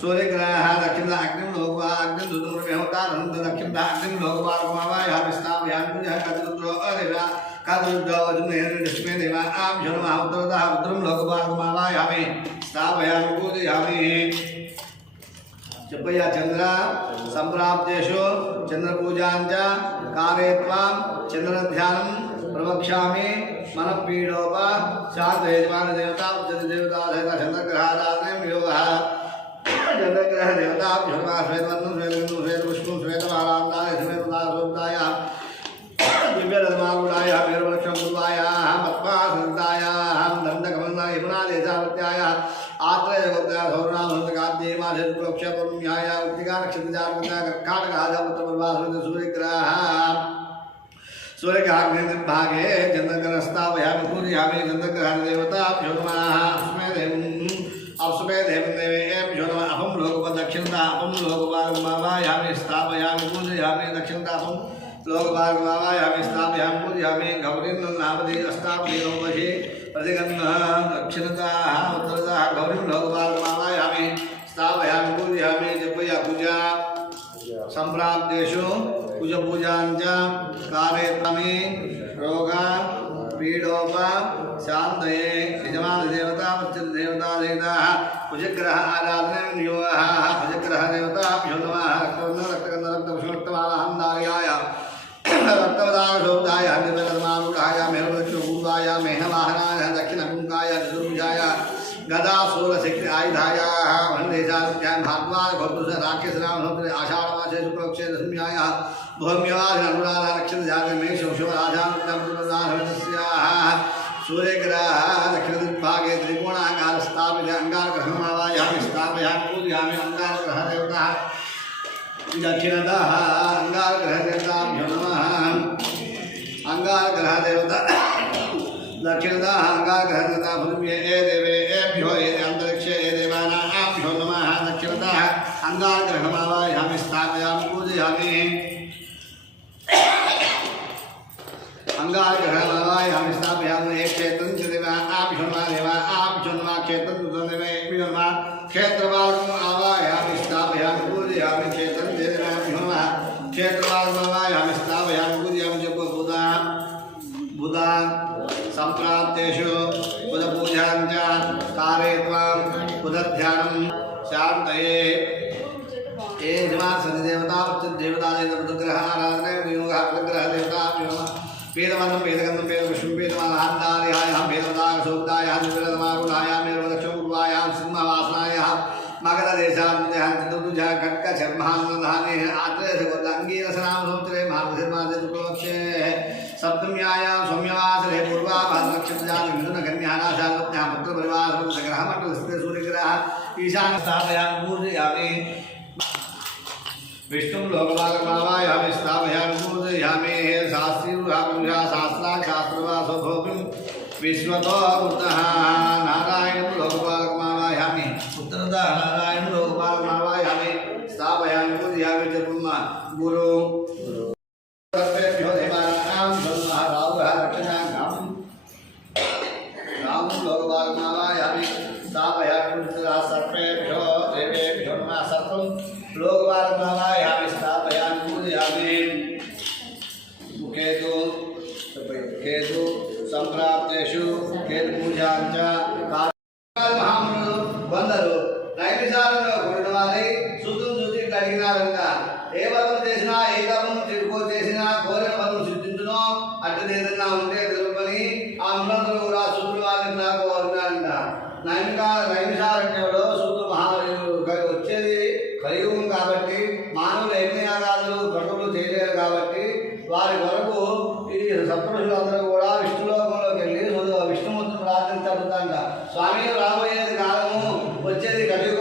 सूर्यग्रहः दक्षिण अग्निं लोकवा अग्निं दुर्मेहता दक्षिण अग्निं लोकवा कुमावायामि स्थापयामि पूजः कदरुद्रो अदेवा कदरुद्रो वज्रमेहनिष्मे देवा आभ्यनुमः उत्तरतः रुद्रं लोकवा कुमावायामि स्थापयामि पूजयामि చెప్పయ్యా చంద్ర సంప్రాప్తేషు చంద్రపూజాంచ కారేత్వాం చంద్రధ్యానం ప్రవక్ష్యామి మనఃపీడోప శాంతయజమాన దేవతా దేవతా చంద్రగ్రహారాధనం యోగ చంద్రగ్రహ దేవతా శ్వేతవర్ణం శ్వేతగంధం శ్వేతపుష్పం శ్వేతమాలాందాయ శ్వేతదాయ దివ్యరథమాగుడాయ వీరవృక్షం పూర్వాయ మత్పాసంతాయ దండకమన్నాయ యమునాదేశావత్యాయ ఆత్రేయగోత్రాయ సౌరామృతకాద్యేమాశేతుప్రోక్షపర్మ్యాయ ఉక్తికానక్షత్రజాతకర్ణాయ కర్కాటకాజాపత్రపర్వాసృత సూర్యగ్రహ सूर्यग्रहाग्निर्भागे चंद्रग्रहस्थापयामि पूजयामि चंद्रग्रहदेवताभ्यो नमः अस्मै देवेभ्यो नमः अहं लोकपदक्षिणता अहं लोकपालकमावायामि स्थापयामि पूजयामि दक्षिणतापं लोकपालकमावायामि स्थापयामि पूजयामि गौरीं नामधे अष्टापदीनोपशे प्रतिगन्नः दक्षिणताः उत्तरतः गौरीं लोकपालकमावायामि स्थापयामि पूजयामि जपया पूजा संप्राप्तेषु कुज पूजांच कारेत्वामि रोग पीडोप शांतये यजमान देवता पश्चिम देवता देवता कुजग्रह आराधन योगः कुजग्रह देवता भ्यो नमः रक्तगंध रक्तपुष्पमालाहं धारयाय रक्तवदानशोभाय निर्मलमारूढाय मेहवृक्षपूर्वाय मेहवाहनाय दक्षिणकुङ्काय चतुर्भुजाय गदासूरशक्ति आयुधाय वन्देशाख्यां भाद्वाय भवतुष राक्षसनाम आषाढ़मासे शुक्लपक्षे दशम्याय भौम्यवास अनुराधा नक्षत्रजाते मे शुभशुभराजास्याः सूर्यग्रह दक्षिणदिग्भागे त्रिकोणाकार स्थापित अंगारग्रहमावायामि स्थापयामि पूजयामि अंगारग्रहदेवताः दक्षिणतः अंगारग्रहदेवताभ्यो नमः अंगारग्रहदेवता दक्षिणतः अंगारग्रहदेवता भूम्ये देवेभ्यो ये अंतरिक्षे ये देवानाभ्यो नमः दक्षिणतः अंगारग्रहमावायामि स्थापयामि पूजयामि अंगारग्रहमावायामि स्थापयामि एक क्षेत्रं च देवाभ्यो नमः क्षेत्रं देवेभ्यो नमः क्षेत्रपालकम् आवायामि स्थापयामि पूजयामि क्षेत्रं च देवाभ्यो नमः क्षेत्रपालकमावायामि स्थापयामि पूजयामि च बुधा संप्राप्तेषु बुधपूजाञ्च कारयित्वां बुधध्यानं शान्तये ये जमासदेवता देवता बुधग्रह आराधने वियोगः बुधग्रह देवता वेदवन्नं वेदगन्धं वेदपुष्पं वेदमालाहं धारयामि वेदवदाशोक्ताय निर्मलमारूढाय मेरुदक्षपूर्वायां सिंहवासनायाः मगधदेशान्यः चतुर्भुजः खड्गचर्मानन्दधाने आत्रेयसगोत्राङ्गीरसनामसमुद्रे मार्गशीर्मासे शुक्लपक्षे सप्तम्यायां सौम्यवासरे पूर्वाभाद्रनक्षत्रजाते मिथुनकन्याराशावत्यां पुत्रपरिवारसग्रहमण्डलस्थे सूर्यग्रहः ईशानस्थापयामि पूजयामि विष्णुं लोकपालकमावायामि स्थापयामि पूजयामि शास्त्रीरूढापुरुषः शास्त्राक्षास्त्रवासो भोगिं विश्वतो बुद्धः नारायणं लोकपालकमावायामि उत्तरतः नारायणं लोकपालकमावायामि स्थापयामि पूजयामि च गुरु सर्वेभ्यो देवानां जन्मः राहुः दक्षिणाङ्गं रामं लोकपालकमावायामि स्थापयामि उत्तरतः सर्वेभ्यो देवेभ्यो नमः सर्वं लोकपालकमावायामि स्थापयामि पूजयामि केतु संप्राप्तेषु केतुपूजाञ्च महामुनु వందరు నైమిషాలలో కూడినవారై శుద్ధం శుద్ధి కలిగినారంగా ఏ వరం చేసినా ఏ తపము చేసినా కోరిన వరం సిద్ధించునో అట్టిది ఏదన్నా ఉంటే తెలుపని ఆ మునందరూ కూడా శుద్ధులు వారిని నాకు కోరినారంట నైమిషారణ్యంలో శుద్ధ మహాదేవుడు వచ్చేది కలియుగం కాబట్టి మానవులు యజ్ఞయాగాదులు వ్రతులు చేయలేరు కాబట్టి వారి కొరకు ఈ సత్పురుషులందరూ కూడా విష్ణులోకంలోకి వెళ్ళి విష్ణుమూర్తిని ప్రార్థించబడుతుంట స్వామి రాబోయేది కాలము వచ్చేది కలియుగం